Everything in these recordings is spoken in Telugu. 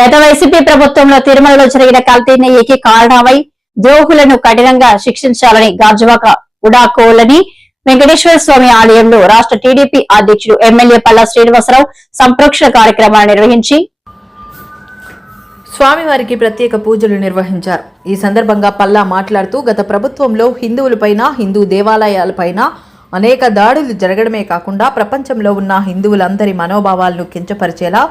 గత వైసీపీ ప్రభుత్వంలో తిరుమలలో జరిగిన కల్తీ నెయ్యికి కారణమై ద్రోహులను కఠినంగా శిక్షించాలని గాజువాక ఉడాకోలని వెంకటేశ్వర స్వామి ఆలయంలో రాష్ట్ర టీడీపీ అధ్యక్షుడు ఎమ్మెల్యే పల్లా శ్రీనివాసరావు సంప్రోక్షణ కార్యక్రమాన్ని నిర్వహించి స్వామివారికి ప్రత్యేక పూజలు నిర్వహించారు. ఈ సందర్భంగా పల్లా మాట్లాడుతూ గత ప్రభుత్వంలో హిందువులపైన, హిందూ దేవాలయాలపైన అనేక దాడులు జరగడమే కాకుండా ప్రపంచంలో ఉన్న హిందువులందరి మనోభావాలను కించపరిచేలా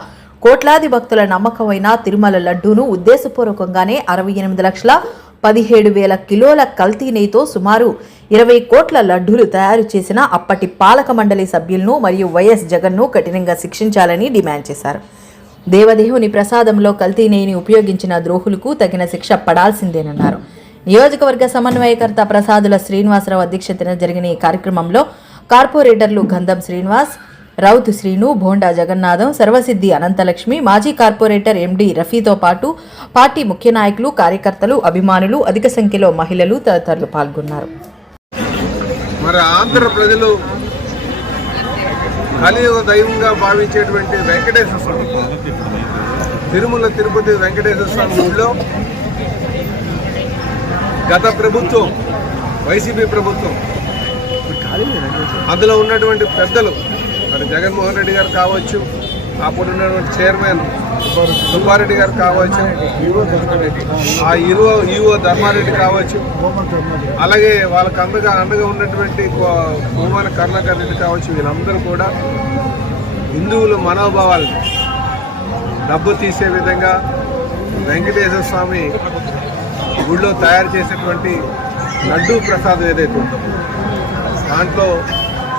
కోట్లాది భక్తుల నమ్మకమైన తిరుమల లడ్డూను ఉద్దేశపూర్వకంగానే 68,17,000 కిలోల కల్తీ నెయ్యితో సుమారు 20 కోట్ల లడ్డూలు తయారు చేసిన అప్పటి పాలక మండలి సభ్యులను మరియు వైఎస్ జగన్ను కఠినంగా శిక్షించాలని డిమాండ్ చేశారు. దేవదేవుని ప్రసాదంలో కల్తీ నెయ్యిని ఉపయోగించిన ద్రోహులకు తగిన శిక్ష పడాల్సిందేనన్నారు. నియోజకవర్గ సమన్వయకర్త ప్రసాదుల శ్రీనివాసరావు అధ్యక్షతన జరిగిన ఈ కార్యక్రమంలో కార్పొరేటర్లు గంధం శ్రీనివాస్, రౌత్ శ్రీను, భోండా జగన్నాథం, సర్వసిద్ధి అనంతలక్ష్మి, మాజీ కార్పొరేటర్ ఎండి రఫీతో పాటు పార్టీ ముఖ్య నాయకులు, కార్యకర్తలు, అభిమానులు, అధిక సంఖ్యలో మహిళలు తదితరులు పాల్గొన్నారు. మరి ఆంధ్ర ప్రజలు కలియుగ దైవంగా భావించేటువంటి వెంకటేశ్వర స్వామి తిరుమల తిరుపతి వెంకటేశ్వర స్వామి గుడిలో గత ప్రభుత్వం వైసీపీ ప్రభుత్వం అందులో ఉన్నటువంటి పెద్దలు మరి జగన్మోహన్ రెడ్డి గారు కావచ్చు, అప్పుడు ఉన్నటువంటి చైర్మన్ సుబ్బారెడ్డి గారు కావచ్చు, ఆ ఈవో ధర్మారెడ్డి కావచ్చు, అలాగే వాళ్ళకి అండగా ఉన్నటువంటి కోమాన కరుణాకర్ రెడ్డి కావచ్చు, వీళ్ళందరూ కూడా హిందువుల మనోభావాలను దెబ్బతీసే విధంగా వెంకటేశ్వర స్వామి గుడిలో తయారు చేసేటువంటి లడ్డూ ప్రసాదం ఏదైతే ఉందో దాంట్లో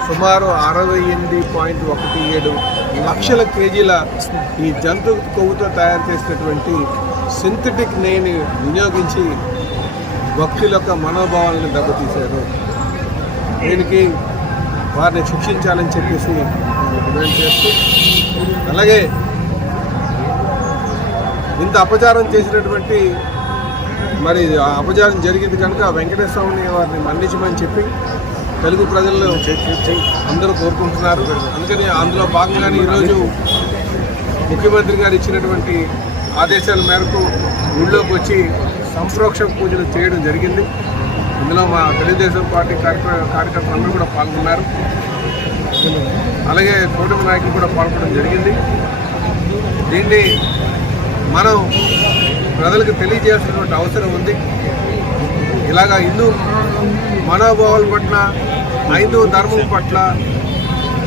సుమారు 68.17 లక్షల కేజీల ఈ జంతు కొవ్వుతో తయారు చేసినటువంటి సింథటిక్ నెయ్యిని వినియోగించి భక్తుల యొక్క మనోభావాలను దెబ్బతీశారు. దీనికి వారిని శిక్షించాలని చెప్పేసి డిమాండ్ చేస్తూ, అలాగే ఇంత అపచారం చేసినటువంటి మరి అపచారం జరిగింది కనుక వెంకటేశ్వర స్వామిని వారిని మన్నించమని చెప్పి తెలుగు ప్రజల్లో అందరూ కోరుకుంటున్నారు. అందుకని అందులో భాగంగానే ఈరోజు ముఖ్యమంత్రి గారు ఇచ్చినటువంటి ఆదేశాల మేరకు ఊళ్ళోకి వచ్చి సంప్రోక్షణ పూజలు చేయడం జరిగింది. ఇందులో మా తెలుగుదేశం పార్టీ కార్యకర్తలు అందరూ కూడా పాల్గొన్నారు. అలాగే కూటమి నాయకులు కూడా పాల్గొనడం జరిగింది. దీన్ని మనం ప్రజలకు తెలియజేయాల్సినటువంటి అవసరం ఉంది. ఇలాగా హిందూ మనోభావాల పట్ల, హైందవ ధర్మం పట్ల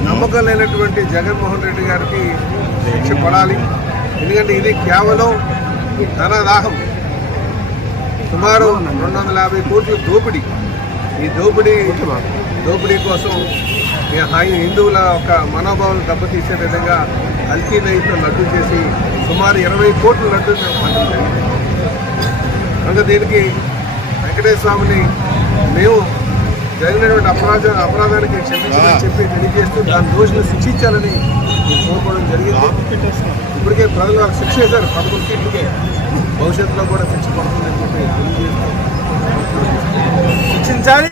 నమ్మకం లేనటువంటి జగన్మోహన్ రెడ్డి గారికి శిక్ష పడాలి. ఎందుకంటే ఇది కేవలం ధనదాహం, సుమారు 250 కోట్ల దోపిడీ. ఈ దోపిడీ కోసం హిందువుల యొక్క మనోభావాలను దెబ్బతీసే విధంగా కల్తీ నెయ్యితో లడ్డు చేసి సుమారు 20 కోట్ల లడ్డూని పండించారు. కనుక దీనికి వెంకటేశ్వర స్వామిని మేము జరిగినటువంటి అపరాధానికి క్షమించమని చెప్పి తెలియజేస్తూ దాని దోషులను శిక్షించాలని కోరుకోవడం జరిగింది. ఇప్పటికే ప్రజలు వాళ్ళకి శిక్ష చేశారు 11 సీట్లకే, భవిష్యత్తులో కూడా శిక్ష పడుతుందని చెప్పి తెలియజేస్తూ శిక్షించాలి.